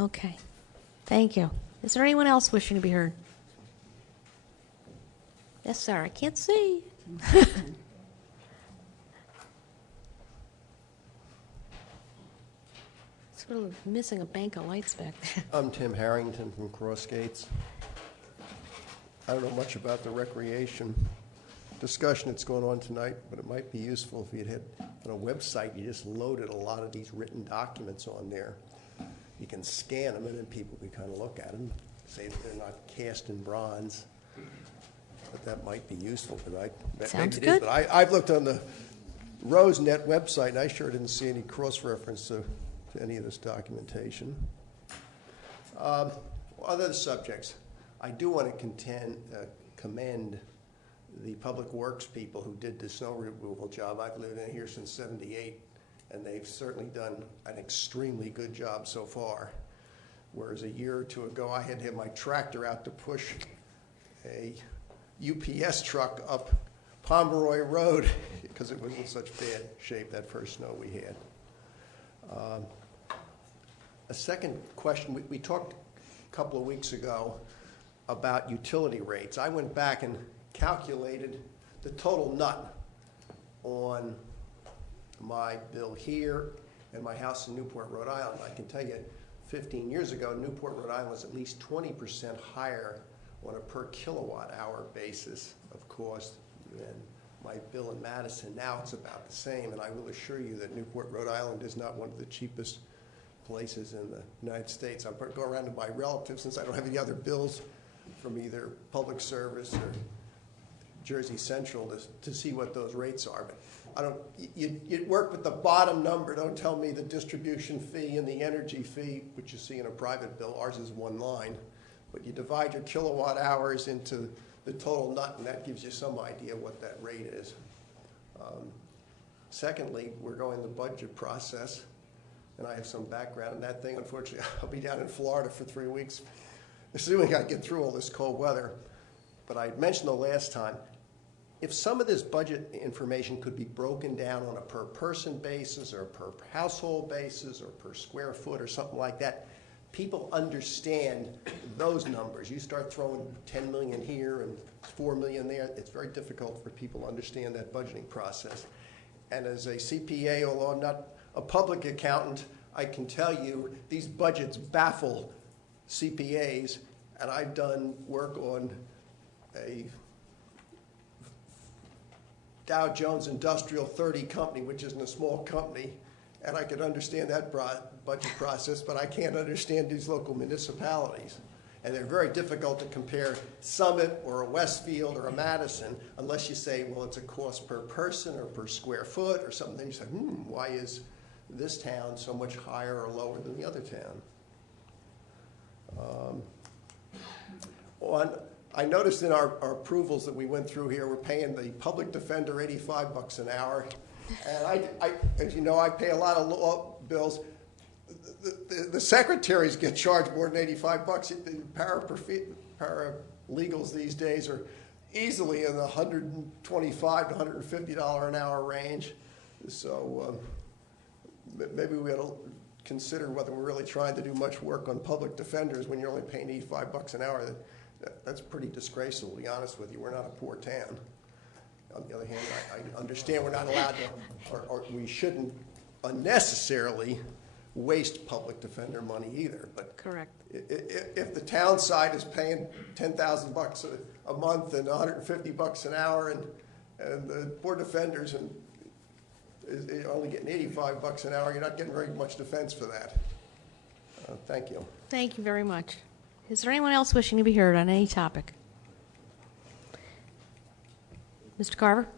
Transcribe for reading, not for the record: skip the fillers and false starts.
Okay. Thank you. Is there anyone else wishing to be heard? Yes, sir. I can't see. Sort of missing a bank of lights back there. I'm Tim Harrington from Crossgates. I don't know much about the recreation discussion that's going on tonight, but it might be useful if you'd had on a website, you just loaded a lot of these written documents on there. You can scan them and then people can kind of look at them, say that they're not cast in bronze. But that might be useful tonight. Sounds good. But I've looked on the RoseNet website and I sure didn't see any cross-reference to any of this documentation. Other subjects, I do want to commend the public works people who did the snow removal job. I've lived in here since '78, and they've certainly done an extremely good job so far. Whereas a year or two ago, I had to have my tractor out to push a UPS truck up Pomeroy Road because it was in such bad shape, that first snow we had. A second question, we talked a couple of weeks ago about utility rates. I went back and calculated the total nut on my bill here and my house in Newport, Rhode Island. I can tell you 15 years ago, Newport, Rhode Island was at least 20% higher on a per kilowatt hour basis of cost than my bill in Madison. Now it's about the same, and I will assure you that Newport, Rhode Island is not one of the cheapest places in the United States. I'm going to go around to my relatives since I don't have any other bills from either public service or Jersey Central to see what those rates are. But I don't. You work with the bottom number. Don't tell me the distribution fee and the energy fee, which you see in a private bill. Ours is one line, but you divide your kilowatt hours into the total nut, and that gives you some idea what that rate is. Secondly, we're going the budget process, and I have some background in that thing. Unfortunately, I'll be down in Florida for 3 weeks, assuming I get through all this cold weather. But I mentioned the last time, if some of this budget information could be broken down on a per person basis or per household basis or per square foot or something like that, people understand those numbers. You start throwing 10 million here and 4 million there, it's very difficult for people to understand that budgeting process. And as a CPA, although I'm not a public accountant, I can tell you these budgets baffle CPAs, and I've done work on a Dow Jones Industrial 30 company, which isn't a small company, and I could understand that budget process, but I can't understand these local municipalities. And they're very difficult to compare Summit or a Westfield or a Madison unless you say, well, it's a cost per person or per square foot or something. Then you say, why is this town so much higher or lower than the other town? I noticed in our approvals that we went through here, we're paying the public defender $85 an hour. And as you know, I pay a lot of law bills. The secretaries get charged more than $85. The paralegals these days are easily in the $125 to $150 an hour range. So maybe we ought to consider whether we're really trying to do much work on public defenders when you're only paying $85 an hour. That's pretty disgraceful, to be honest with you. We're not a poor town. On the other hand, I understand we're not allowed to, or we shouldn't unnecessarily waste public defender money either. But correct. If the town side is paying $10,000 a month and $150 an hour, and the board defenders is only getting $85 an hour, you're not getting very much defense for that. Thank you. Thank you very much. Is there anyone else wishing to be heard on any topic? Mr. Carver?